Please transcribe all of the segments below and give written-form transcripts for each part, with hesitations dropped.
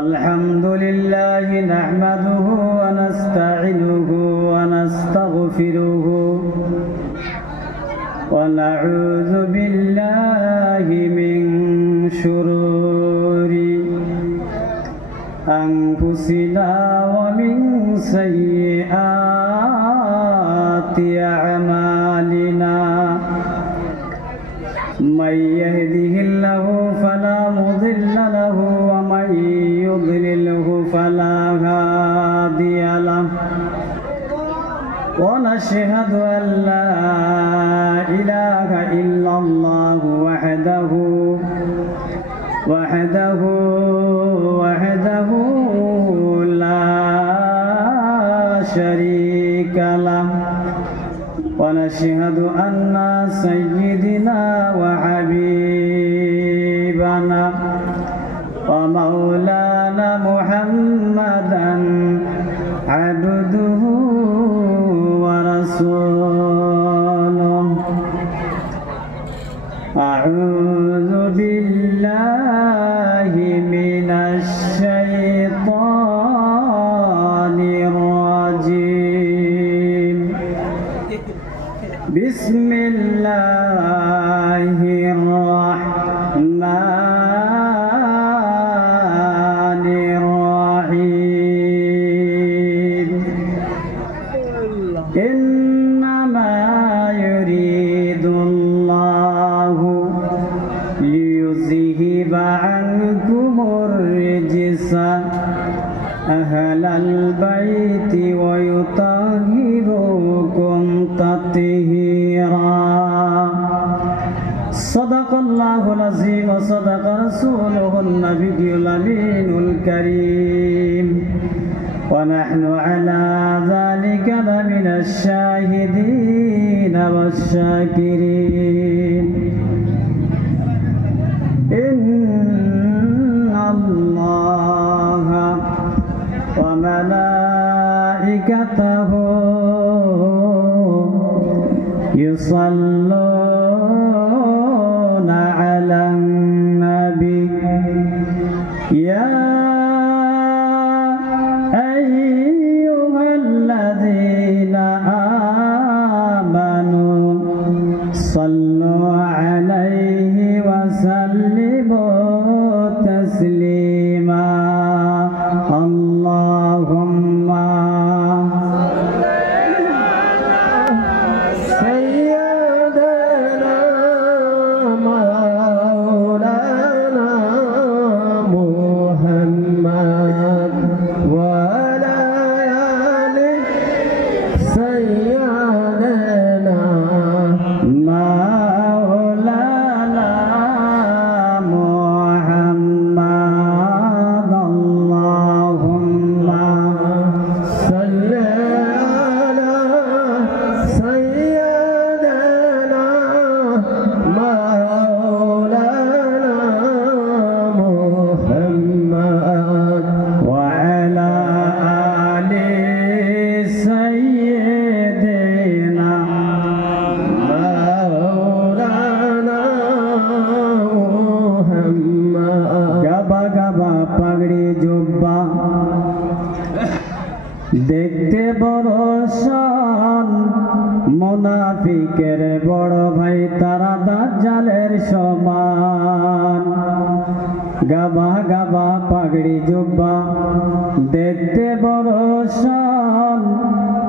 الحمد لله نحمده ونستعينه ونستغفره ونعوذ بالله من شرور أنفسنا ومن سيئات أعمالنا من يهده الله فلا مضل له ومن يضلله فلا هادي له ونشهد أن لا إله إلا الله وحده لا شريك له ونشهد أن سيدنا وحبيبنا ومولانا محمدا عبده ورسوله أعوذ بالله من الشيطان الرجيم بسم الله الرحمن الرحيم إنما يريد الله ليذهب عنكم الرجس أهل البيت ويطهركم تطهيرا صدق الله العظيم وصدق رسوله النبي الأمين الكريم ونحن على ذلك لمن الشاهدين والشاكرين إن الله وملائكته يصلون على النبي يا أيها الذين آمنوا صلوا عليه وسلموا تسليما اللهم سيدنا مولانا محمد وعلى آله سيدنا مولانا محمد اللهم صل على سيدنا مولانا محمد وعلى آل سيدنا مولانا محمد গাবা গাবা পাগড়ি জুব্বা দেখতে বড় শান মুনাফিকের বড় ভাই তারা দাজ্জালের সমান গাবা গাবা পাগড়ি জুব্বা দেখতে বড় শান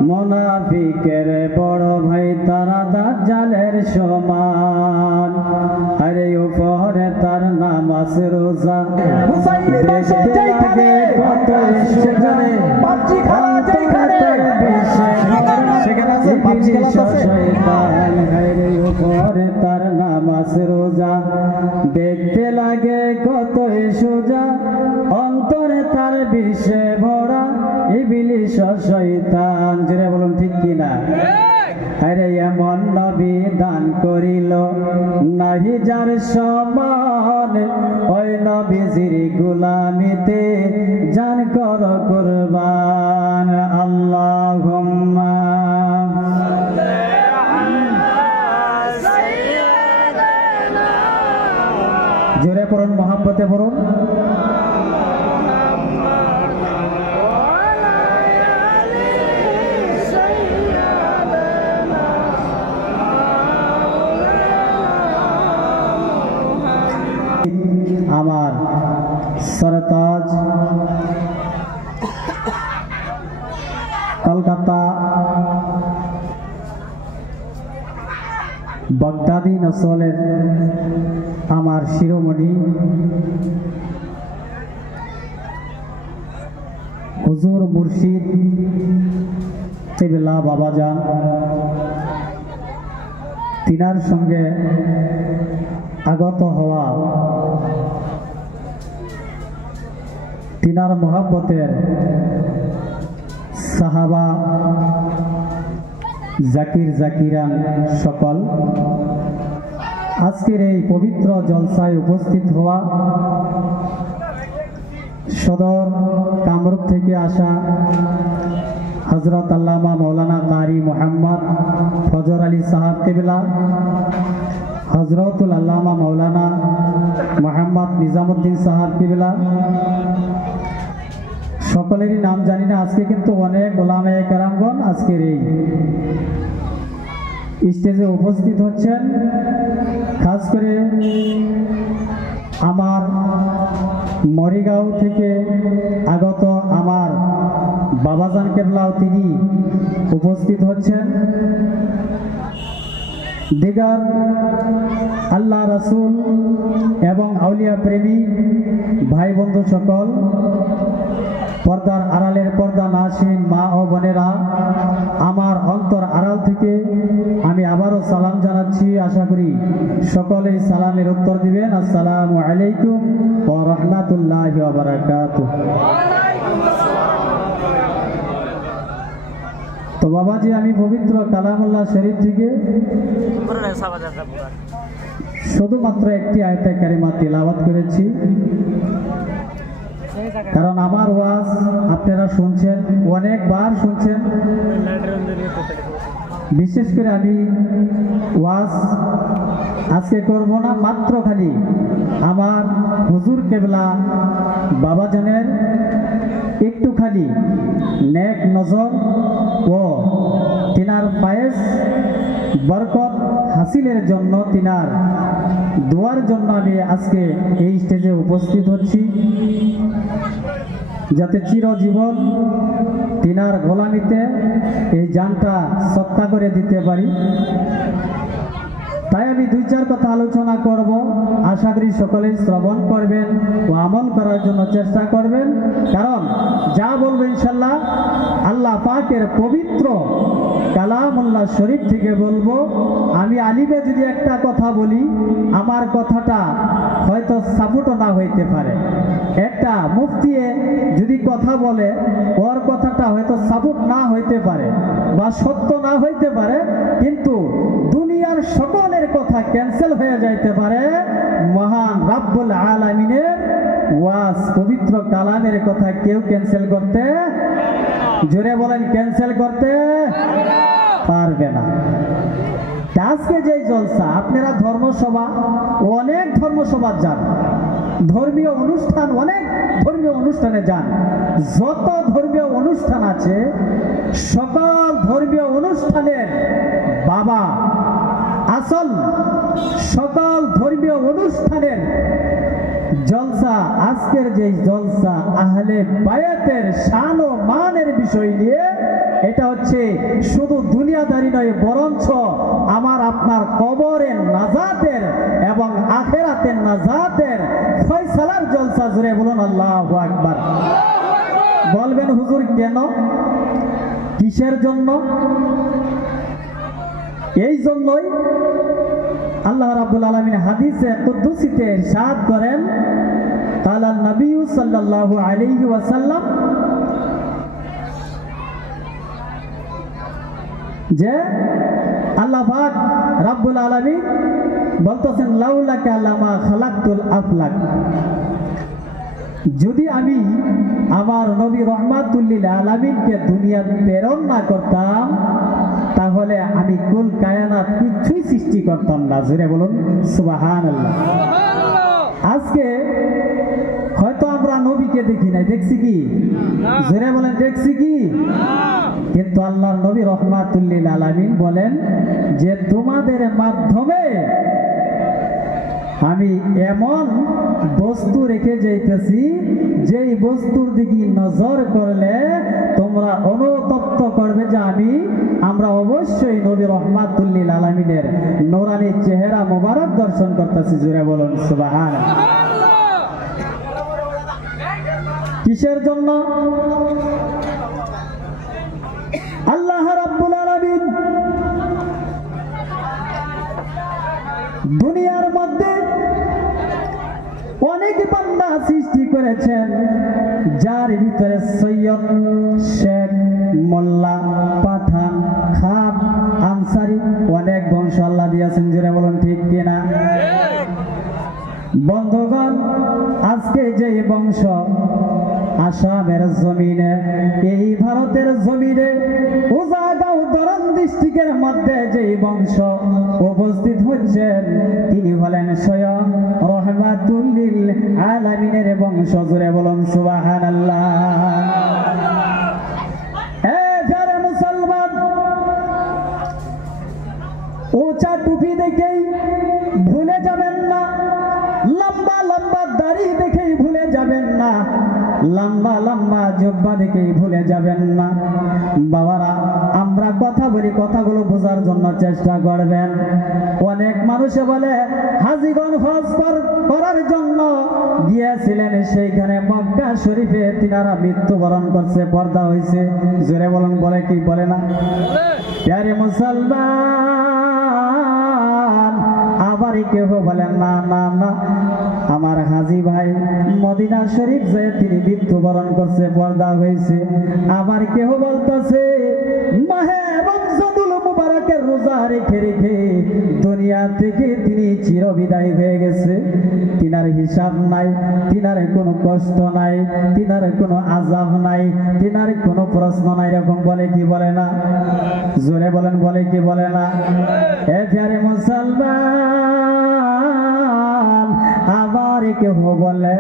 মুনাফিকের বড় ভাই তারা দাজ্জালের সমান আরে উপরে তার নামাজ রোজা দেখতে লাগে কত সেখানে উপরে তার নামাজ রোজা দেখতে লাগে কত সোজা অন্তরে তার বিষে ভরা ইবলিশ শয়তান জোরে বলুন ঠিক কিনা আরে এমন নবী দান করিল নাহি যার সমান ওই নবীজির গোলামিতে জান কর কুরবান আল্লাহুম্মা জোরে পড়ুন মহব্বতে পড়ুন কলকাতা বাগদাদি নসলের আমার শিরোমণি হুজুর মুর্শিদ কিবলা বাবাজান, তিনার সঙ্গে আগত হওয়া তিনার মহব্বতের সাহাবা জাকির জাকিরান সকল, আজকের এই পবিত্র জলসায় উপস্থিত হওয়া সদর কামরূপ থেকে আসা হযরত আল্লামা মৌলানা কারি মোহাম্মদ ফজর আলী সাহাব কিবলা, হযরতুল আল্লামা মৌলানা মোহাম্মদ নিজামুদ্দিন সাহাব কিবলা, সকলেরই নাম জানি না। আজকে কিন্তু অনেক ওলামায়ে কেরামগণ আজকের এই স্টেজে উপস্থিত হচ্ছেন। খাস করে আমার মরিগাঁও থেকে আগত আমার বাবাজান কেবলাও তিনি উপস্থিত হচ্ছেন। দিগার আল্লাহ রাসূল এবং আউলিয়া প্রেমী ভাই বন্ধু সকল, পর্দার আড়ালের পর্দা নাশিন মা ও বোনেরা, আমার অন্তর আড়াল থেকে আমি আবারও সালাম জানাচ্ছি। আশা করি সকলেই সালামের উত্তর দিবেন। আসসালামু আলাইকুম ওয়া রাহমাতুল্লাহি ওয়া বারাকাতুহু। তো বাবাজি, আমি পবিত্র কালামুল্লাহ শরীফ থেকে শুধুমাত্র একটি আয়াতে কারিমা তিলাওয়াত করেছি, কারণ আমার ওয়াজ আপনারা শুনছেন, অনেকবার শুনছেন। বিশেষ করে আমি ওয়াজ আজকে করব না, মাত্র খালি আমার হুজুর কেবলা বাবাজানের একটু খালি নেক নজর ও তিনার ফায়েজ বরকত হাসিলের জন্য, তিনার দোয়ার জন্য আমি আজকে এই স্টেজে উপস্থিত হচ্ছি, যাতে চিরজীবন তিনার গোলামিতে এই জানটা সত্তা করে দিতে পারি। তাই আমি দুই চার কথা আলোচনা করব। আশা করি সকলেই শ্রবণ করবেন ও আমল করার জন্য চেষ্টা করবেন, কারণ যা বলবো ইনশাল্লাহ আল্লাহ পাকের পবিত্র কালামুল্লাহ শরীফ থেকে বলবো। আমি আলিমে যদি একটা কথা বলি, আমার কথাটা হয়তো সাপোর্টও না হইতে পারে। একটা মুফতিয়ে যদি কথা বলে, ওর কথাটা হয়তো সাপোর্ট না হইতে পারে বা সত্য না হইতে পারে, কিন্তু দুনিয়ার সকলের কথা ক্যান্সেল হয়ে যাইতে পারে। মহান রাব্বুল আলামিনের ওয়াজ পবিত্র কালামের কথা কেউ ক্যান্সেল করতে, জোরে বলেন, ক্যান্সেল করতে পারবে না। আজকে যে জলসা, আপনারা ধর্মসভা, অনেক ধর্মসভা যান, ধর্মীয় অনুষ্ঠান, অনেক ধর্মীয় অনুষ্ঠানে যান। যত ধর্মীয় অনুষ্ঠান আছে, সকল ধর্মীয় অনুষ্ঠানের বাবা, আসল সকল ধর্মীয় অনুষ্ঠানের জলসা, আজকের যে জলসা আহলে বায়াতের শান ও মানের বিষয় নিয়ে, এটা হচ্ছে শুধু দুনিয়াদারি নয়, বরঞ্চ আমার আপনার কবরের নাজাতের এবং আখিরাতের নাজাতের ফয়সালার জলসা। জুড়ে বলুন আল্লাহু আকবার। বলবেন হুজুর কেন, কিসের জন্য? এই জন্যই আল্লাহ রাব্বুল আলামিন হাদিসে কুদসিতে ইরশাদ করেন, কালা নবী সাল্লাল্লাহু আলাইহি ওয়াসাল্লাম, যে আল্লাহ পাক রাব্বুল আলামিন বলতেছেন, লাউলাকা লামা খালাকতুল আফলাক, যদি আমি আমার নবী রহমাতুল লিল আলামিনকে দুনিয়ার প্রেরণ না করতাম, তাহলে আমি কুল কায়নাত কিছুই সৃষ্টি করতাম না। জোরে বলুন সুবহানাল্লাহ। আজকে হয়তো আমরা নবীকে দেখি নাই, দেখছি কি? জোরে বলেন, দেখছি কি? কিন্তু আল্লাহর নবী রহমাতুল লিল আলামিন বলেন যে তোমাদের মাধ্যমে আমি এমন বস্তু রেখে যাইতেছি, যেই বস্তুর দিকে নজর করলে তোমরা অনুতপ্ত যে আমরা অবশ্যই নবী রহমাতুল লিল আলামিনের নূরানী চেহারা মোবারক দর্শন করতেছি। জোরে বলুন সুবহানাল্লাহ। কিসের জন্য? আল্লাহ রাব্বুল আলামিন দুনিয়ার মধ্যে অনেক বান্দা সৃষ্টি করেছেন, যার ভিতরে সৈয়দ, শেখ, মোল্লা, পাঠান, খান, আনসারি অনেক বংশ আল্লাহ দিয়েছেন। জোরে বলুন ঠিক কিনা? বন্ধুগণ, আজকে যে বংশ আসামের জমিনে, এই ভারতের জমিনে উজাগাঁও দরন ডিস্ট্রিক্টের মধ্যে যে বংশ উপস্থিত হচ্ছেন, তিনি হলেন স্বয়ং রহমাতুল লিল আলামিনের বংশ। জোরে বলুন সুবহানাল্লাহ। যারা মুসলমান, উঁচা টুপি দেখেই ভুলে যাবেন না, লম্বা লম্বা দাড়ি দেখেই ভুলে যাবেন না, লম্বা লম্বা জুব্বা দেখেই ভুলে যাবেন না। বাবারা, আমরা কথা বলি, কথাগুলো বোঝার জন্য চেষ্টা করবেন। অনেক মানুষে বলে হাজীগণ হজ করার জন্য গিয়েছিলেন, সেইখানে মক্কা শরীফে তিনারা মৃত্যুবরণ করছে, পর্দা হয়েছে। জোরে বলেন, বলে কি বলে না? প্যারে মুসলমান, আবার কেউ বলেন না না না, আমার হাজী ভাই মদিনা শরীফ যে তিনি মৃত্যুবরণ করছে, পর্দা হয়েছে। আবার কেউ বলতেছে মাহে রমজানুল মুবারকের রোজা রেখে রেখে দুনিয়া থেকে তিনি চিরবিদায় হয়ে গেছে, তিনার হিসাব নাই, তিনার কোনো কষ্ট নাই, তিনার কোনো আযাব নাই, তিনার কোনো প্রশ্ন নাই। এরকম বলে কি বলে না? জোরে বলেন, বলে কি বলে না? এ প্যারে মুসলমান, আবার কেউ বলে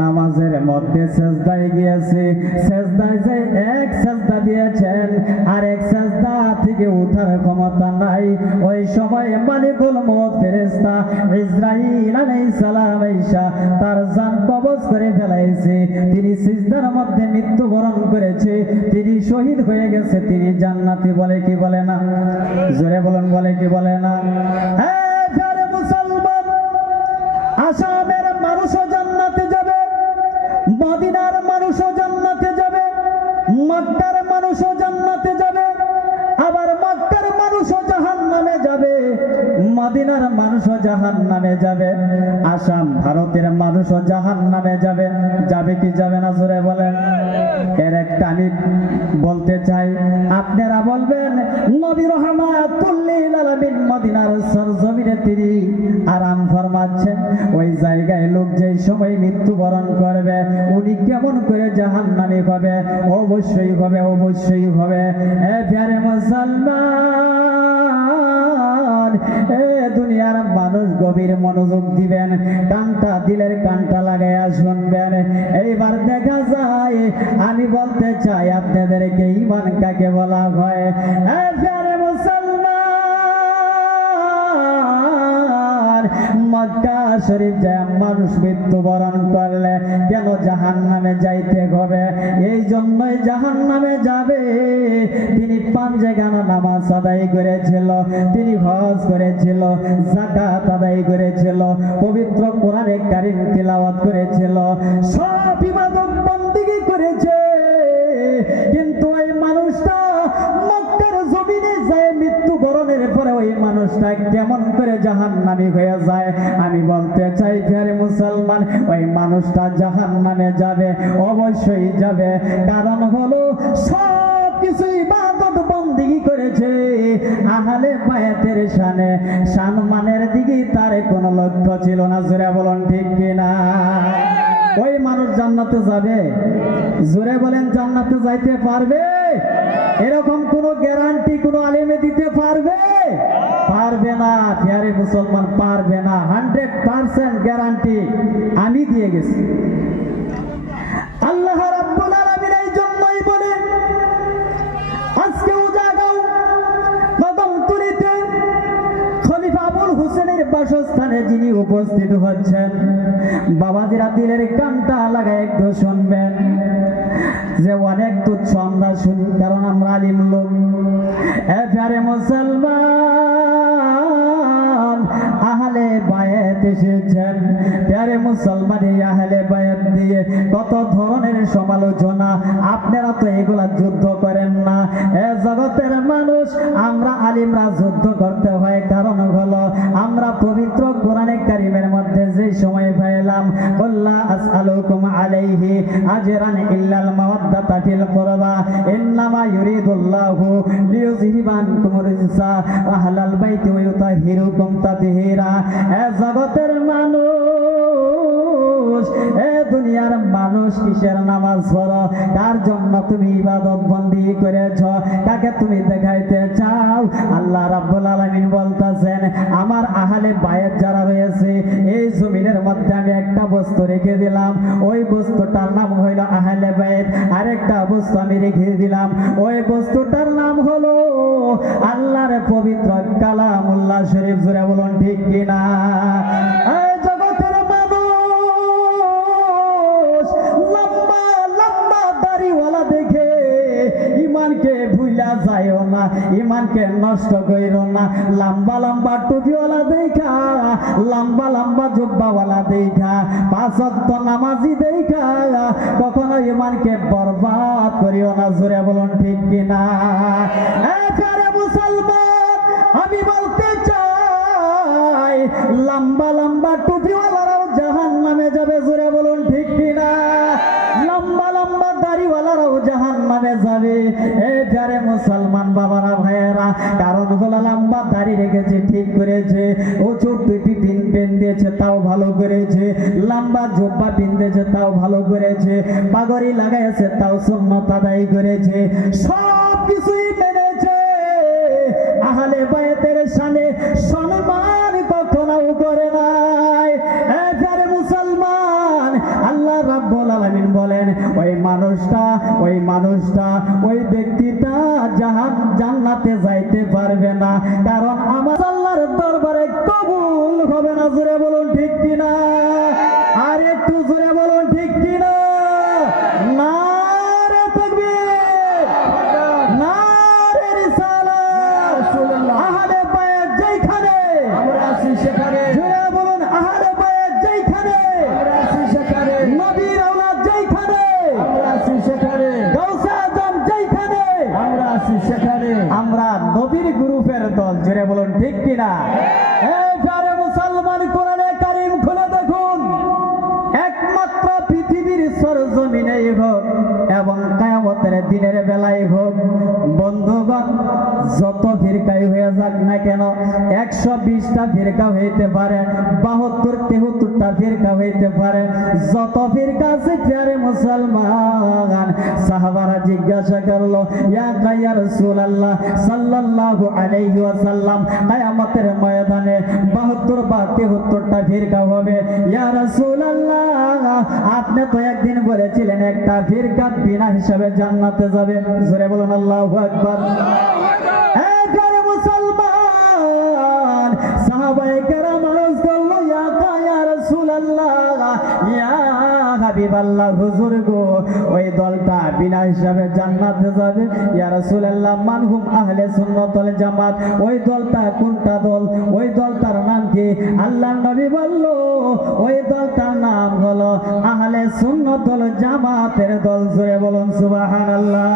নামাজের মধ্যে সেজদায় গিয়েছে, সেজদায় যে এক সেজদা দিয়েছেন আর এক সেজদা থেকে উঠার ক্ষমতা নাই। ওই সময় মালিকুল মউত ফেরেশতা ইসরাইল আলাইহিস সালাম আইসা তার জান কবজ করে ফেলাইছে। তিনি সিজদার মধ্যে মৃত্যুবরণ করেছে, তিনি শহীদ হয়ে গেছে, তিনি জান্নাতি। বলে কি বলে না? জোরে বলেন, বলে কি বলে না? আসামের মানুষও জান্নাতে যাবে, মদিনার মানুষও জান্নাতে যাবে, মক্কার মানুষও জান্নাতে যাবে, আবার মক্কার মানুষও জাহান্নামে যাবে, মদিনার মানুষও জাহান্নামে যাবে, আসাম ভারতের মানুষও জাহান্নামে যাবে। যাবে কি যাবে না? জোরে বলেন। এর একটা আমি বলতে চাই, আপনারা বলবেন নবী রহমাতুল লিল আলামিন মদিনার সরজমিনে তিনি আরাম ফরমাচ্ছেন, ওই জায়গায় লোক যে সময় মৃত্যুবরণ করবে উনি কেমন করে জাহান্নামী হবে? অবশ্যই হবে, অবশ্যই হবে। এ প্যারে মুসলমান, এ দুনিয়ার মানুষ গভীর মনোযোগ দিবেন, কানটা দিলের কানটা লাগাইয়া শুনবেন। এইবার দেখা যায়, আমি বলতে চাই আপনাদেরকে ঈমান কাকে বলা হয়? এ প্যারে মুসলমান, মক্কা শরীফ যায় মানুষ মৃত্যুবরণ করলে কেন জাহান্নামে যাইতে হবে? এই জন্যই জাহান্নামে যাবে, তিনি পাঁচগানা নামাজ আদায় করেছিল, তিনি হজ করেছিল, যাকাত আদায় করেছিল, পবিত্র কোরআনে কারীম তিলাওয়াত করেছিল, সব ইবাদত বন্দেগী করেছে, কিন্তু এই মানুষটা মক্কার জমিনে যায় মৃত্যুবরণের পরে ওই মানুষটা কেমন করে জাহান্নামী হয়ে যায়? আমি বলতে চাই প্রিয় মুসলমান, ওই মানুষটা জাহান্নামে যাবে, অবশ্যই যাবে। কারণ হলো সব কিছু ইবাদত বন্দেগী করেছে, আহলে বায়াতের শানে সম্মানের দিকে তার কোনো লক্ষ্য ছিল না। জোরে বলেন ঠিক কিনা? ওই মানুষ জান্নাতে যাবে? জোরে বলেন, জান্নাতে যাইতে পারবে? এরকম কোন গ্যারান্টি কোন আলেমে দিতে পারবে? পারবে না। প্রিয় মুসলমান, পারবে না। 100% গ্যারান্টি আমি দিয়ে গেছি। আল্লাহ রাব্বুল আলামিন এই জন্যই বলে আজকে উজাগাঁও কদমতলীতে খলিফা আবুল হোসেনের বাসস্থানে যিনি উপস্থিত হচ্ছেন, বাবাজিরা দিলের কানটা লাগায় একটু শুনবেন। যে অনেক তুচ্ছ আমরা শুনি, কারণ আমরা আলিম লোক। এবারে মুসলমান আহলে বায়াত এসেছেন। প্যারে মুসলমান এই আহলে বায়াত দিয়ে কত ধরনের সমালোচনা, আপনারা তো এগুলা যুদ্ধ করেন না। এ জগতের মানুষ, আমরা আলিমরা যুদ্ধ করতে হয়, কারণ হলো আমরা পবিত্র কোরআনে কারিমের মধ্যে যে সময় পাইলাম, আল্লাহ আসআলুকুম আলাইহি আজরান ইল্লাল মাওয়াদ্দাতা ফিল কুরবা ইন্নামা ইউরিদুল্লাহু লিইউযহিবা আনকুম রিজসা আহলাল বাইতি ওয়া ইউতাহিরুকুম তাতহীরা। এ জগতের মানুষ, এ দুনিয়ার মানুষ, কিসের নামাজ পড়ো? কার জন্য তুমি ইবাদত বন্দি করেছ? কাকে তুমি দেখাইতে চাও? আল্লাহ রাব্বুল আলামিন বলতেছেন, আমার আহলে বায়াত যারা রয়েছে এই জমিনের মধ্যে আমি একটা বস্তু রেখে দিলাম, ওই বস্তুটার নাম হইল আহলে বায়াত। আরেকটা বস্তু আমি রেখে দিলাম, ওই বস্তুটার নাম হলো আল্লাহর পবিত্র কালামুল্লাহ শরীফ। জোরে বলুন ঠিক কিনা? ইমানকে নষ্ট কইরো না। লম্বা লম্বা টুপিওয়ালা দেখা, লম্বা লম্বা জুব্বাওয়ালা দেখা, পাঁচ ওয়াক্ত নামাজি দেখা কখনো ইমানকে বরবাদ করিও না। জোরে বলুন ঠিক কিনা? মুসলমান, আমি বলতে চাই লম্বা লম্বা টুপিওয়ালারাও জাহান্নামে যাবে। জোরে বলুন ঠিক কিনা? লম্বা লম্বা দাড়িওয়ালারাও জাহান্নামে যাবে। এই প্যারে মুসলমান বাবারা ভাইয়েরা, কারণ হলো লম্বা দাড়ি রেখেছে ঠিক করেছে, উঁচু টুপি পিন্দেছে তাও ভালো করেছে, লম্বা জুব্বা পিন্দেছে তাও ভালো করেছে, পাগড়ি লাগাইছে তাও সুন্নাত আদায় করেছে, সব কিছুই মেনেছে। আহলে বায়াতের শানে সম্মান কখনো করে নাই। এবারে মুসলমান, আল্লাহ রাব্বুল আলামিন বলেন, ওই মানুষটা ওই ব্যক্তিটা জান্নাতে যাইতে পারবে না, কারণ আমার আল্লাহর দরবারে কবুল হবে না। জোরে বলুন ঠিক কিনা? আর একটু জোরে বলুন ঠিক কিনা? নারে তাকবীর, নারে রিসালাত। আহলে বায়াত যেখানে আমরা আছি সেখানে, জোরে বলুন আহলে বায়াত যেখানে আমরা আছি সেখানে, নবীর আওলাদ যেখানে আমরা আছি সেখানে, গাউসে আজম যেখানে আমরা আছি সেখানে, আমরা নবীর গ্রুপের দল। জোরে বলুন ঠিক কিনা? এই প্যারে মুসলমান, কোরআনে কারীম খুলে দেখুন, একমাত্র পৃথিবীর সরজমিনেই হোক এবং কিয়ামতের দিনের বেলায় হোক, বন্ধুগণ, যত ফিরকাই হয়ে যাক না কেন, 120টা ফিরকা হইতে পারে, 72-73টা ফিরকা হইতে পারে, যত ফিরকা আছে প্যারে মুসলমান, সাহাবারা জিজ্ঞাসা করলো, ইয়া রাসূলুল্লাহ সাল্লাল্লাহু আলাইহি ওয়াসাল্লাম, কিয়ামতের ময়দানে 72 বা 73টা ফিরকা হবে, ইয়া রাসূলুল্লাহ আপনি তো একদিন বলেছিলেন একটা ফিরকা বিনা হিসাবে জান্নাতে যাবে। জোরে বলুন আল্লাহু আকবার। এবারে মুসলমান, সাহাবায়ে কেরাম আরজ করলো, ইয়া রাসূলুল্লাহ, ইয়া হাবিবাল্লাহ, হুজুর গো, ওই দলটা বিনা হিসাবে জান্নাতে যাবে। ইয়া রাসূলুল্লাহ, মানহুম আহলে সুন্নাত ওয়াল জামাত, ওই দলটা কোনটা দল? ওই দলটার নাম কি? আল্লাহর নবী বলল, ওই দলটার নাম হলো আহলে সুন্নাত ওয়াল জামাতের দল। জোরে বলুন সুবহানাল্লাহ।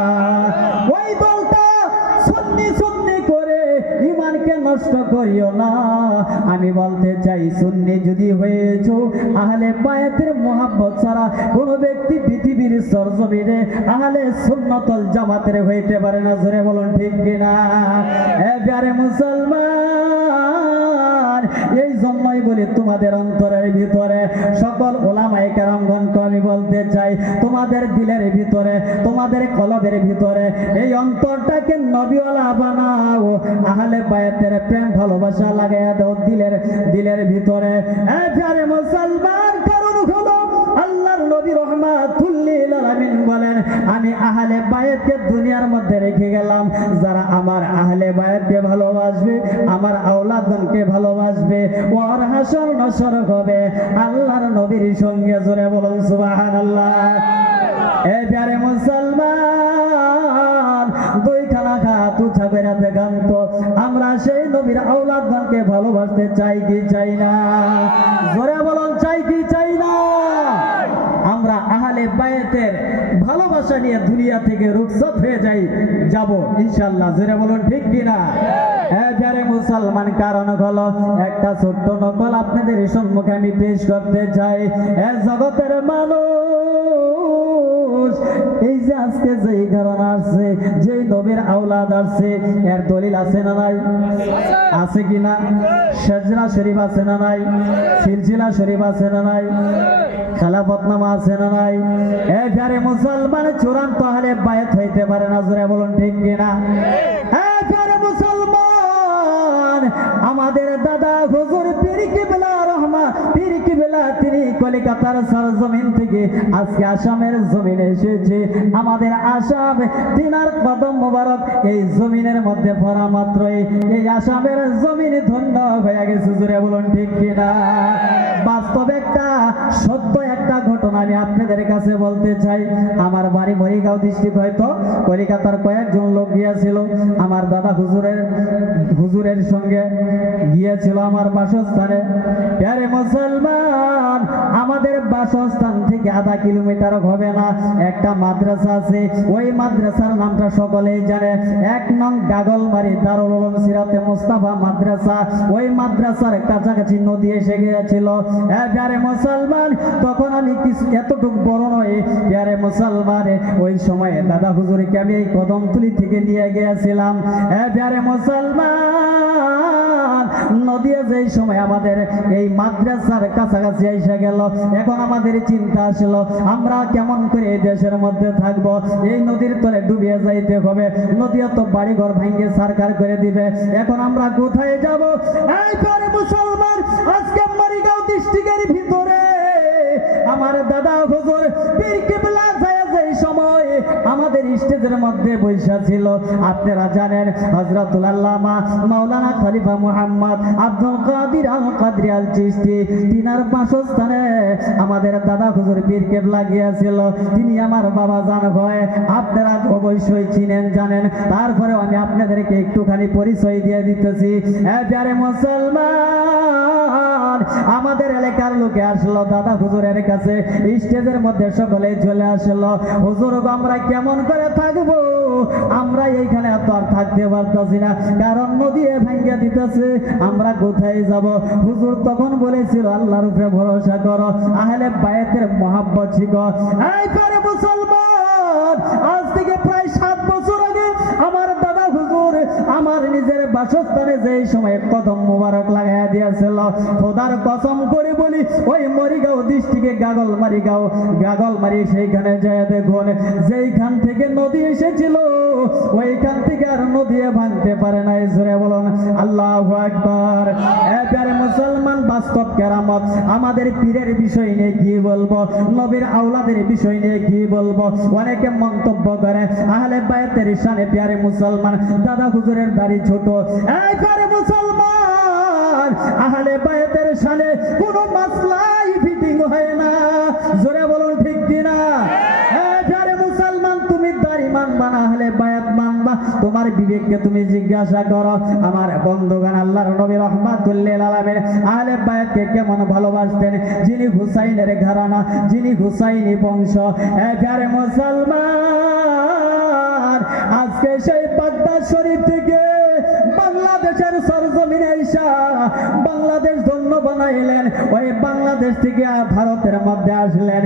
ওই দলটা সুন্নি করে ইমানকে নষ্ট করিও না। আমি বলতে চাই, সুন্নি যদি হয়েছো, আহলে বায়াতের মুহাব্বত ছাড়া কোন ব্যক্তি পৃথিবীর সরজমিনে আহলে সুন্নাত ওয়াল জামাতের হইতে পারে না। জোরে বলুন ঠিক কিনা? এবারে মুসলমান, এই জন্যই বলি তোমাদের অন্তরের ভিতরে সকল ওলামায়ে কেরামগণকে আমি বলতে চাই, তোমাদের দিলের ভিতরে, তোমাদের কলবের ভিতরে এই অন্তরটাকে নবীওয়ালা বানাও, আহলে বায়াতের প্রেম ভালোবাসা লাগাইয়া দাও দিলের ভিতরে। এবারে মুসলমান, কারণ হলো আল্লাহর নবী রাহমাতুল লিল আলামিন বলেন, আমি আহলে বায়াতকে দুনিয়ার মধ্যে রেখে গেলাম, যারা আমার আহলে বায়াতকে ভালোবাসবে, আমার আওলাদগণকে ভালোবাসবে, ওর হাসর নসর হবে আল্লাহর নবীর সঙ্গে। জোরে বলুন সুবহানাল্লাহ। এ প্যারে মুসলমান, দুইখানা হাত উঁচা করে দেখান তো, আমরা সেই নবীর আওলাদগণকে ভালোবাসতে চাই কি চাই না? জোরে বলুন, চাই কি চাই না? আমরা আহলে বায়াতের ভালোবাসা নিয়ে দুনিয়া থেকে রুখসত হয়ে যাব ইনশাআল্লাহ। জোরে বলুন, ঠিক কিনা? হ্যাঁ প্যারে মুসলমান, কারণ হলো একটা ছোট্ট নকল আপনাদের সম্মুখে আমি পেশ করতে চাই। জগতের মানুষ, এই যে আজকে যেই কারণ আসছে, যেই নবীর আওলাদ আসছে, এর দলিল আছে না নাই? আছে কিনা? শাজরা শরীফ আছে না নাই? সিলসিলা শরীফ আছে না নাই? খেলাফতনামা আছে না নাই? এ প্যারে মুসলমান, চূড়ান্ত আহলে বায়াত হইতে পারে না। জোরে বলুন, ঠিক কিনা? হ্যাঁ প্যারে মুসলমান, আমাদের দাদা হুজুর পীর কিবলা পীর কিবলা, তিনি কলিকাতার সরজমিন থেকে আজকে আসামের জমিনে এসেছে। আমাদের আসাম তিনার কদম মোবারক এই জমিনের মধ্যে পড়া মাত্রই এই আসামের জমিন ধন্য হয়ে গেছে। জোরে বলুন, ঠিক কিনা? বাস্তব একটা সত্য একটা ঘটনা আমি আপনাদের কাছে বলতে চাই। আমার বাড়ি মরিগাঁও ডিস্ট্রিক্ট, হয়তো কলিকাতার কয়েকজন লোক গিয়েছিল আমার দাদা হুজুরের সঙ্গে গিয়েছিল আমার বাসস্থানে। প্যারে মুসলমান, আমাদের বাসস্থান থেকে আধা কিলোমিটার হবে না একটা মাদ্রাসা আছে। ওই মাদ্রাসার নামটা সকলেই জানে, 1 নং গাগলমারি দারুল উলুম সিরাতে মুস্তাফা মাদ্রাসা। ওই মাদ্রাসার কাছাকাছি নদী এসে গিয়েছিল। প্যারে মুসলমান, তখন আমি কিছু এতটুকু বড় নয় প্যারে মুসলমান, ওই সময় দাদা হুজুরকে আমি এই কদমতলি থেকে নিয়ে গিয়েছিলাম। প্যারে মুসলমান, নদী যেই সময় আমাদের এই মাদ্রাসার কাছাকাছি এসে গেল, এখন আমাদের চিন্তা আসলো আমরা কেমন করে এই দেশের মধ্যে থাকবো। এই নদীর তলে ডুবিয়ে যাইতে হবে, নদী তো বাড়িঘর ভাঙ্গে সরকার করে দিবে। এখন আমরা কোথায় যাব? এই প্যারে মুসলমান, আজকে মরিগাঁও ডিস্ট্রিক্টের ভিতরে আমার দাদা হুজুর পীর কিবলা যেই সময় আমাদের স্টেজের মধ্যে বৈশা ছিল, আপনারা জানেন হযরতুল আল্লামা মাওলানা খলিফা মুহাম্মদ আব্দুল কাদির আল কাদরি আল চিশতি, তিনার বাসস্থানে আমাদের দাদা হুজুর পীর কিবলা গিয়েছিল। তিনি আমার বাবা জান হয়, আপনারা অবশ্যই চিনেন জানেন, তারপরে আমি আপনাদেরকে একটুখানি পরিচয় দিয়ে দিতেছি। প্যারে মুসলমান, আমাদের এলাকার লোকে আসলো দাদা হুজুরের কাছে, স্টেজের মধ্যে সকলে চলে আসলো। হুজুর, আমরা কেমন করে থাকবো? আমরা এইখানে এত আর থাকতে পারতেছি না, কারণ নদী ভাঙ্গা দিতেছে, আমরা কোথায় যাব? হুজুর তখন বলেছিল আল্লাহর উপরে ভরসা করো, আহলে বায়াতের মহাব্বত শিখো। এই করে মুসলমান, আজ থেকে প্রায় 7 বছর আগে আমার দাদা হুজুর আমার নিজের বাসস্থানে যেই সময় কদম মোবারক লাগাইয়া দিয়েছিল, খোদার কসম করে বলি, ওই মরিগাঁও ডিস্ট্রিক্টে গাগলমারি সেইখানে যায় দেখুন, যেইখান থেকে নদী এসেছিল ওইখান থেকে আর নদী ভাঙতে পারে না। জোরে বলুন আল্লাহু আকবার। প্যারে মুসলমান, বাস্তব কেরামত। আমাদের পীরের বিষয় নিয়ে কি বলবো, নবীর আওলাদের বিষয় নিয়ে কি বলবো? অনেকে মন্তব্য করে আহলে বায়াতের শানে প্যারে মুসলমান দাদা হুজুরের দাড়ি ছোট। এই প্যারে মুসলমান, আহলে বায়াতের শানে কোনো মাসলাই ফিটিং হয় না। জোরে বলুন, ঠিক কিনা? প্যারে মুসলমান, তুমি দাড়ি মানবা না আহলে বায়াত মানবা, তোমার বিবেককে তুমি জিজ্ঞাসা করো। আমার বন্ধুগণ, আল্লাহর নবী রাহমাতুল লিল আলামিন আহলে বায়াতকে কেমন ভালোবাসতেন, যিনি হুসাইনের ঘরানা, যিনি হুসাইনি বংশ। প্যারে মুসলমান, আজকে সেই বাগদাদ শরীফ থেকে বাংলাদেশের সরজমিনে আইসা বাংলাদেশ ধন্য বানাইলেন, ওই বাংলাদেশ থেকে ভারতের মধ্যে আসলেন।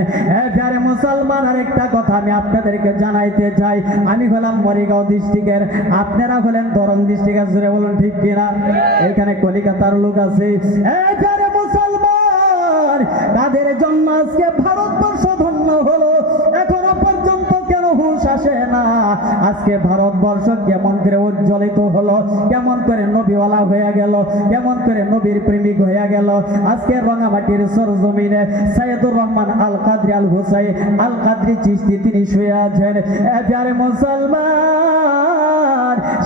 প্যারে মুসলমান, আরেকটা কথা আমি আপনাদেরকে জানাইতে চাই, আমি হলাম মরিগাঁও ডিস্ট্রিক্টের, আপনারা হলেন দরং ডিস্ট্রিক্টের। জোরে বলুন, ঠিক কিনা? এখানে কলিকাতার লোক আছে। প্যারে মুসলমান, তাদের জন্য আজকে ভারতবর্ষ ধন্য হলো। এখনো পর্যন্ত কেন হুঁশ আসে না? আজকে ভারতবর্ষ কেমন করে উজ্জ্বলিত হলো, কেমন করে নবীওয়ালা হয়ে গেল, কেমন করে নবীর প্রেমিক হয়ে গেল। আজকে রাঙামাটির সরজমিনে সৈয়দুর রহমান আল কাদরি আল হুসাইন আল কাদরি চিশতি তিনি শুয়ে আছেন। প্যারে মুসলমান,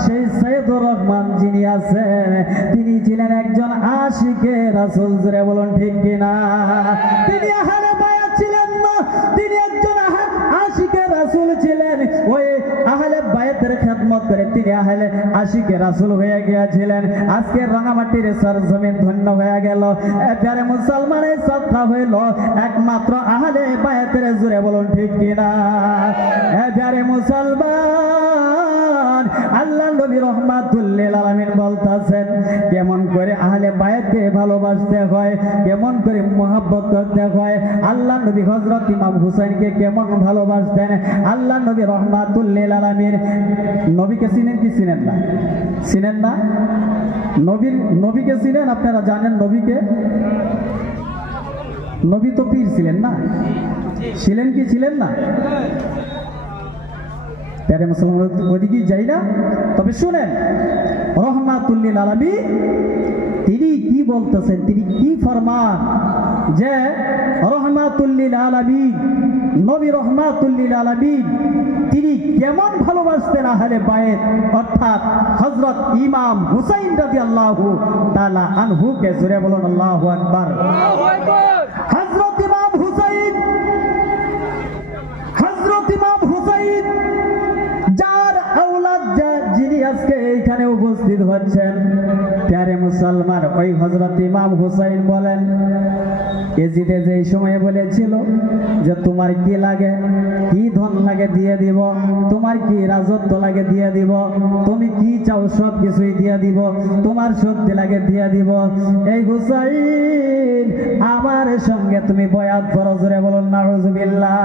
সেই সৈয়দুর রহমান যিনি আছেন, তিনি ছিলেন একজন আশিকে রাসূল। জোরে বলুন, ঠিক কিনা? তিনি আহলে বায়াত ছিলেন না, তিনি একজন আশিকে রাসূল ছিলেন, ওই আহলে বায়াতের খেদমত করে তিনি আহলে আশিকে রাসূল হয়ে গিয়েছিলেন। আজকে রাঙামাটির সরজমিন ধন্য হয়ে গেল। এবারে মুসলমানের সত্তা হইল একমাত্র আহলে বায়াতের, জোরে বলুন ঠিক কিনা? এবারে মুসলমান, আল্লাহ নবী রাহমাতুল লিল আলামিন বলতেছেন কেমন করে আহলে বায়াতকে ভালোবাসতে হয়, কেমন করে মহব্বত করতে হয়। আল্লাহ নবী হযরত ইমাম হুসাইনকে কেমন ভালোবাসতেন। আল্লাহ নবী রাহমাতুল লিল আলামিন নবীকে চিনেন কি চিনেন না? চিনেন না? নবীকে চিনেন? আপনারা জানেন নবীকে? নবী তো পীর ছিলেন না? ছিলেন কি ছিলেন না? প্যারে মুসলমান ওদিকে যাই না, তবে শুনেন রাহমাতুল লিল আলামিন তিনি কি বলতেছেন, তিনি কি ফরমান যে রাহমাতুল লিল আলামিন, নবী রাহমাতুল লিল আলামিন তিনি কেমন ভালোবাসতেন আহলে বায়ত, অর্থাৎ হযরত ইমাম হুসাইন রাদিয়াল্লাহু তাআলা আনহুকে। জোরে বলুন আল্লাহু আকবার। হযরত ইমাম হুসাইন, হযরত ইমাম হুসাইন যার আওলাদ, যিনি আজকে এইখানে উপস্থিত হচ্ছেন, প্যারে মুসলমান, ওই হযরত ইমাম হুসাইন বলেন এজিদে যেই সময়ে বলেছিল যে তোমার কি লাগে, কি ধন লাগে দিয়ে দিব, তোমার কি রাজত্ব লাগে দিয়ে দিব, তুমি কি চাও সব কিছুই দিয়ে দিব, তোমার শক্তি লাগে দিয়ে দিব, এই হুসাইন আমার সঙ্গে তুমি বয়াত করো। জোরে বলুন নাউজুবিল্লাহ।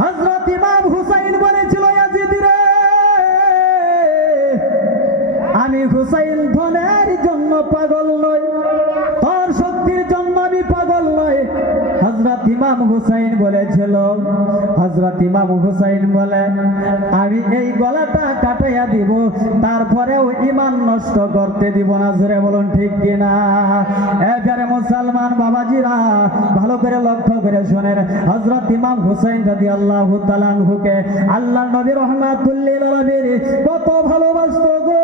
হযরত ইমাম হুসাইন বলেছিল ইয়াজিদরে, আমি হুসাইন ধনের জন্য পাগল নই, তোর শক্তির জন্য আমি পাগল নই। হযরত ইমাম হুসাইন বলেছিল, হযরত ইমাম হুসাইন বলে আমি এই গলাটা কাটাইয়া দিব, তারপরেও ঈমান নষ্ট করতে দিব না। জোরে বলুন ঠিক কিনা? এবারে মুসলমান বাবাজিরা ভালো করে লক্ষ্য করে শুনেন, হযরত ইমাম হুসাইন রাদিয়াল্লাহু তাআলা আনহুকে আল্লাহর নবী রাহমাতুল লিল আলামিন কত ভালোবাসতো গো।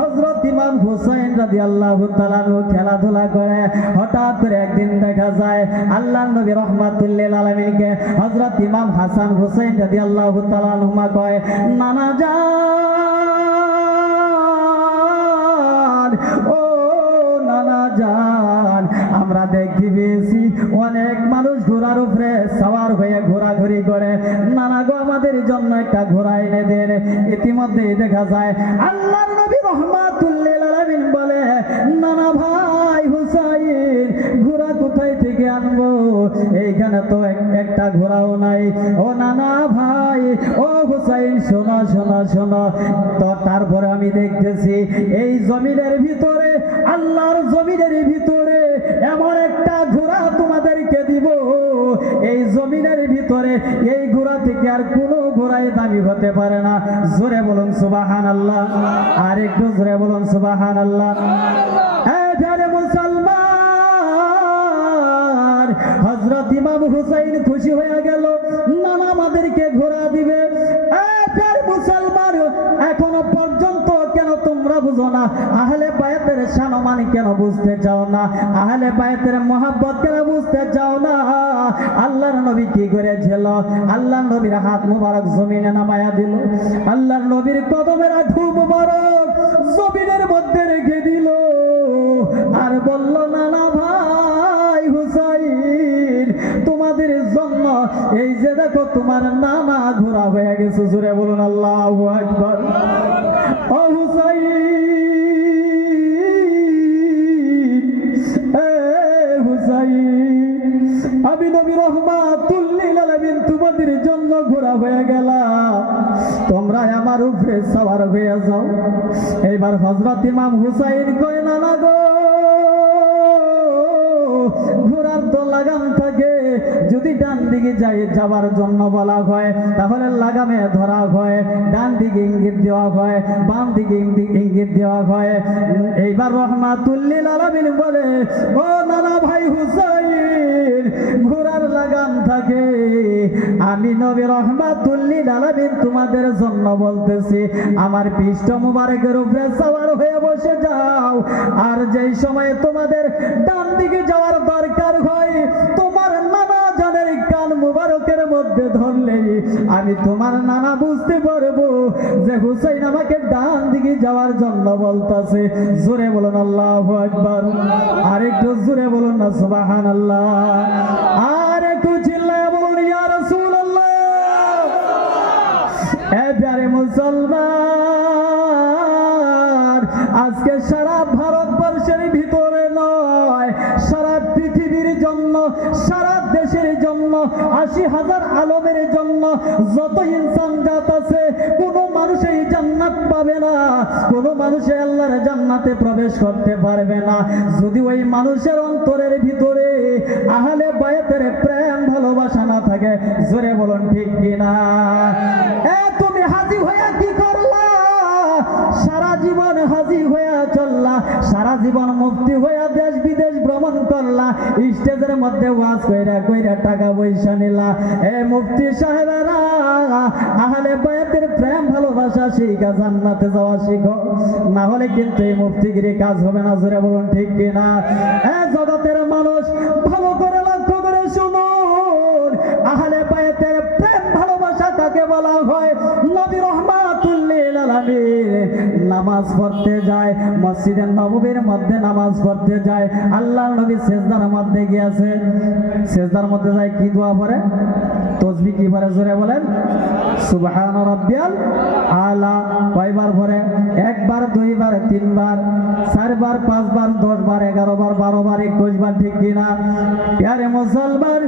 হযরত ইমাম হুসাইন রাদিয়াল্লাহু তাআলা খেলাধুলা করে, হঠাৎ করে একদিন দেখা যায় আল্লাহর নবী রাহমাতুল লিল আলামিনকে হযরত ইমাম হাসান হুসাইন রাদিয়াল্লাহু তাআলা আনহুমা কয়, নানা জান, ও নানা জান, আমরা দেখতে পেয়েছি অনেক মানুষ ঘোড়ার উপরে সওয়ার হয়ে ঘোরাঘুরি করে, নানা গো আমাদের জন্য একটা ঘোড়া এনে দেন। ইতিমধ্যে দেখা যায় আল্লাহর নবী রাহমাতুল লিল আলামিন বলে, নানা ভাই হুসাইন ঘোড়া কোথায় থেকে আনবো, এইখানে তো একটা ঘোড়াও নাই। ও নানা ভাই, ও হুসাইন শোনো শোনো শোনো। তো তারপরে আমি দেখতেছি এই জমিনের ভিতরে, আল্লাহর জমিনের ভিতরে এমন একটা ঘোড়া তোমাদেরকে দিব, এই জমিনের ভিতরে এই ঘোড়া থেকে আর কোনো ঘোড়াই দামি হতে পারে না। জোরে বলুন সুবহানাল্লাহ, আর একটু জোরে বলুন সুবহানাল্লাহ। এবারে মুসলমান, হযরত ইমাম হুসাইন খুশি হয়ে গেল, নানা আমাদেরকে ঘোড়া দিবে। এবারে মুসলমান, এখনো পর্যন্ত কেন তোমরা বুঝো না? আহলে বায়াতের সম্মান কেন বুঝতে চাও না? আহলে বায়াতের মহব্বত কেন বুঝতে চাও না? আল্লাহর নবী কি করেছিল? আল্লাহর নবীর হাত মুবারক জমিনে নামায়া দিল, আল্লাহর নবীর কদমের আঁঠু মুবারক জমিনের মধ্যে রেখে দিল, আর বলল, নানা ভাই হুসাইন তোমাদের জন্য এই যে দেখো তোমার নানা ঘোড়া হয়ে গেছে। জোরে বলুন আল্লাহু আকবার। ও হুসাইন, আমি নবী রাহমাতুল লিল আলামিন তোমাদের জন্য ঘোড়া হয়ে গেলাম, তোমরা আমার উপরে সওয়ার হয়ে যাও। এইবার হযরত ইমাম হুসাইন কয়, নানা গো, ঘোড়ার তো লাগাম থাকে, যদি ডান দিকে যাওয়ার জন্য বলা হয় তাহলে লাগামে ধরা হয়, ডান দিকে ইঙ্গিত দেওয়া হয়, বাম দিকে ইঙ্গিত দেওয়া হয়। এইবার রাহমাতুল লিল আলামিন বলে, ও নানা ভাই হুসাইন, ঘোড়ার লাগাম থাকে, আমি নবী রাহমাতুল লিল আলামিন তোমাদের জন্য বলতেছি, আমার পৃষ্ঠ মুবারকের উপরে সওয়ার হয়ে বসে যাও, আর যেই সময় তোমাদের ডান দিকে যাওয়ার দরকার হয়, তোমার নানা মুবারকের মধ্যে ধরলে আমি তোমার নানা বুঝতে পারবো যে হুসাইন আমাকে ডান দিকে যাওয়ার জন্য বলতাছে। জোরে বলুন আল্লাহু আকবার, আর একটু জোরে বলুন না সুবহানাল্লাহ, আর একটু চিল্লায় বলুন ইয়া রাসূলুল্লাহ। এ প্যারে মুসলমান, আজকে সারা ভারতবর্ষের ভিতরে নয়, সারা পৃথিবীর জন্য, সারা দেশের জন্য, ৮০,০০০ আলমের জন্য যত ইনসান জাত আছে, কোন মানুষ এই জান্নাত পাবে না, কোন মানুষে আল্লাহর জান্নাতে প্রবেশ করতে পারবে না যদি ওই মানুষের অন্তরের ভিতরে আহলে বায়াতের প্রেম ভালোবাসা না থাকে। জোরে বলুন ঠিক কিনা? তুমি হাজি হয়ে কি করলা? সারা জীবন হাজি হয়ে চললা, সারা জীবন মুফতি হয়ে দেশ বিদেশ ভ্রমণ করলা, স্টেজের মধ্যে ওয়াজ কইরা কইরা টাকা পয়সা নিলা। এ মুফতি সাহেবেরা, আহলে বায়াতের প্রেম ভালোবাসা শিখা জান্নাতে যাওয়া শিখো, না হলে কিন্তু এই মুফতিগিরি কাজ হবে না। জোরে বলুন ঠিক কিনা? জগতের মানুষ ভালো করে লক্ষ্য করে শুনুন, আহলে বায়াতের প্রেম ভালোবাসা কাকে বলা হয়? নবী রাহমাতুল লিল আলামিন নামাজ পড়তে যায়, মসজিদে নববীর মধ্যে নামাজ পড়তে যায়, আল্লাহর নবী সিজদার মধ্যে গিয়েছে, সিজদার মধ্যে যায় কি দোয়া পড়ে? তাসবিহ কি পড়ে? জোরে বলেন সুবহান রাব্বিয়াল আলা। কয়বার পড়ে? একবার, দুইবার, তিনবার, চারবার, পাঁচবার, 10 বার, 11 বার, 12 বার, 21 বার, ঠিক কিনা? প্যারে মুসলমান,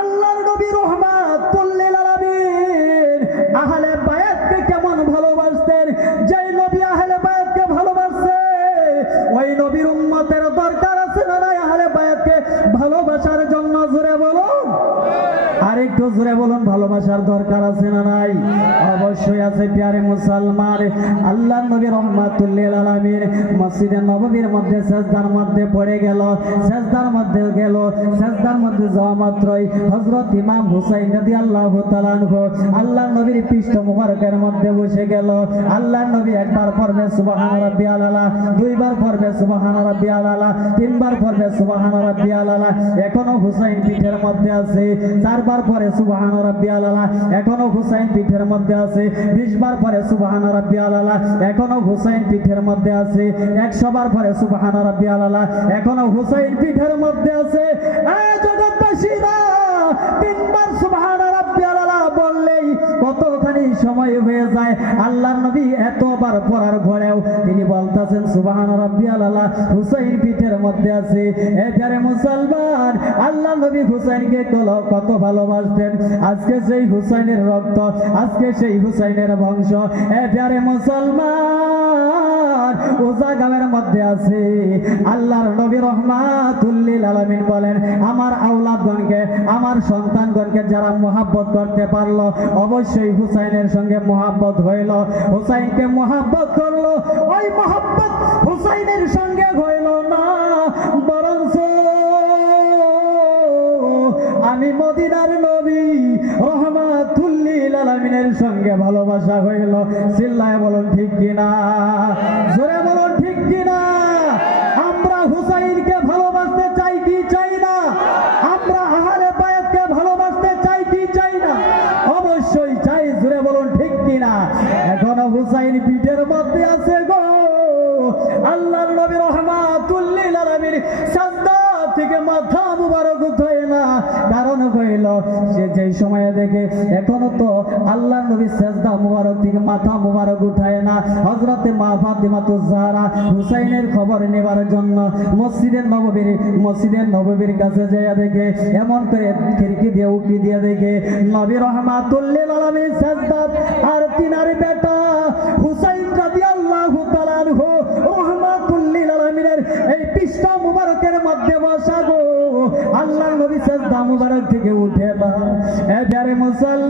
আল্লাহর নবী রাহমাতুল লিল আলামিন আহলে বায়াতকে কেমন ভালোবাসতেন? যে নবী আহলে বায়াতকে ভালোবাসে, ওই নবীর উম্মতের দরকার আছে না নাই আহলে বায়াতকে ভালোবাসার জন্য? জোরে বলুন, আরেকটু জোরে বলুন, ভালোবাসার দরকার আছে না নাই? অবশ্যই আছে। প্যারে মুসলমান, আল্লাহর নবী রাহমাতুল লিল আলামিন মসজিদে নববীর মধ্যে সিজদার মধ্যে পড়ে গেল, সিজদার মধ্যে গেল, সিজদার মধ্যে যাওয়া মাত্রই হযরত ইমাম হুসাইন রাদিয়াল্লাহু তাআলা আনহু আল্লাহর নবীর পৃষ্ঠ মুবারকের মধ্যে বসে গেল। আল্লাহর নবী একবার পড়বে সুবহান রাব্বিয়াল আলা, দুইবার পড়বে সুবহান রাব্বিয়াল আলা, তিনবার পড়বে সুবহান রাব্বিয়াল আলা, এখনো হুসাইন পিঠের মধ্যে আছে। চারবার পরে সুবহান রাব্বিয়াল আলা, এখনো হুসাইন পিঠের মধ্যে আছে। 20 বার পরে সুবহান রাব্বিয়াল আলা, এখনো হুসাইন পিঠের মধ্যে আছে। 100 বার পরে সুবহান রাব্বিয়াল আলা, এখনো হুসাইন পিঠের মধ্যে আছে। জগৎবাসীরা, 3 বার সুবহান রাব্বিয়াল আলা বললেই কতখানি সময় হয়ে যায়। আল্লাহর নবী এতবার পড়ার পরেও তিনি বলতেছেন সুবহান রাব্বিয়াল আলা, হুসাইন পিঠের মধ্যে আছে। এ প্যারে মুসলমান, আল্লাহর নবী হুসাইনকে কত ভালোবাসতেন। আজকে সেই হুসাইনের রক্ত, আজকে সেই হুসাইনের বংশ। এ প্যারে মুসলমান, ওজা গামের মধ্যে আছে। আল্লাহর নবী রাহমাতুল লিল আলামিন বলেন, আমার আওলাদগণকে, আমার সন্তানগণকে যারা মুহাব্বত করতে পারলো, অবশ্যই হুসাইনের সঙ্গে মুহাব্বত হইল, হুসাইনকে মুহাব্বত করলো। ওই মুহাব্বত হুসাইনের সঙ্গে হইল না, বরঞ্চ আমি মদিনার নবী রাহমাতুল লিল আলামিনের সঙ্গে ভালোবাসা হইল। চিল্লায় বলুন ঠিক কিনা? জোরে বলুন ঠিক কিনা? আমরা হুসাইনকে ভালোবাসতে চাই কি চাই না? আমরা আহলে বায়াতকে ভালোবাসতে চাই কি চাই না? অবশ্যই চাই। জোরে বলুন ঠিক কিনা? এখনো হুসাইন পিঠের মধ্যে আছে গো। আল্লাহর নবী রাহমাতুল লিল আলামিন সাজদা থেকে মাথা মুবারক উঠায় না, কারণ হইল সে যে সময়ে দেখে এখনো তো আল্লাহর নবী সাজদা মুবারক থেকে মাথা মুবারক উঠায় না। হযরতে মা ফাতিমাতুজ জাহরা হুসাইনের খবর নেবার জন্য মসজিদের নববীর কাছে যায় দেখে, এমন করে খিড়কি দিয়ে উকি দিয়ে দেখে নবী রাহমাতুল লিল আলামিন সাজদা, আর তিনার বেটা হুসাইন রাদিয়াল্লাহু তাআলা আনহু রাহমাতুল লিল আলামিনের এই পৃষ্ঠ মুবারকের মধ্যে বসা গো। আল্লাহর নবী সাজদা মুবারক থেকে উঠে না। এ প্যারে মুসলমান,